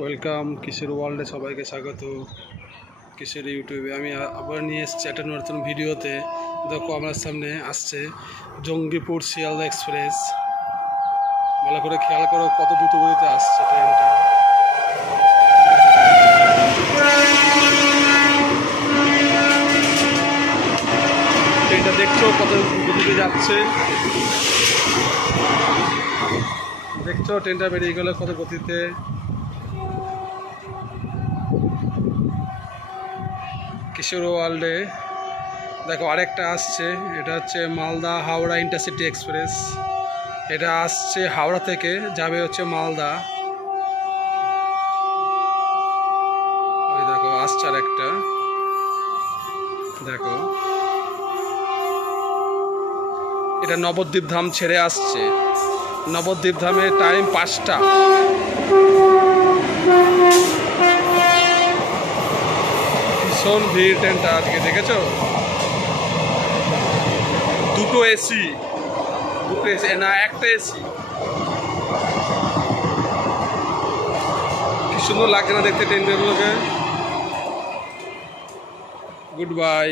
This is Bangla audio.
ওয়েলকাম কিশোর ওয়ার্ল্ডে সবাইকে স্বাগত। কিশোর ইউটিউবে আমি আবার নিয়ে এসেছি একটা নতুন ভিডিওতে। দেখো আমার সামনে আসছে জঙ্গিপুর শিয়ালদা এক্সপ্রেস। ভালো করে খেয়াল করো কত দ্রুত গতিতে আসছে ট্রেনটা। ট্রেনটা দেখছো কত গতিতে যাচ্ছে, দেখছো ট্রেনটা বেরিয়ে গেলে কত গতিতে। কিশোর ওয়ার্ল্ডে দেখো আরেকটা আসছে, এটা হচ্ছে মালদা হাওড়া ইন্টারসিটি এক্সপ্রেস। এটা আসছে হাওড়া থেকে, যাবে হচ্ছে মালদা। ওই দেখো আসছে আর একটা, দেখো এটা নবদ্বীপ ধাম ছেড়ে আসছে। নবদ্বীপ ধামের টাইম 5টা। ভীষণ ভিড় ট্রেনটা আজকে, দেখেছো? দুটো এসি না একটা এসি। কি সুন্দর লাগছে না দেখতে ট্রেনগুলোকে। Good bye.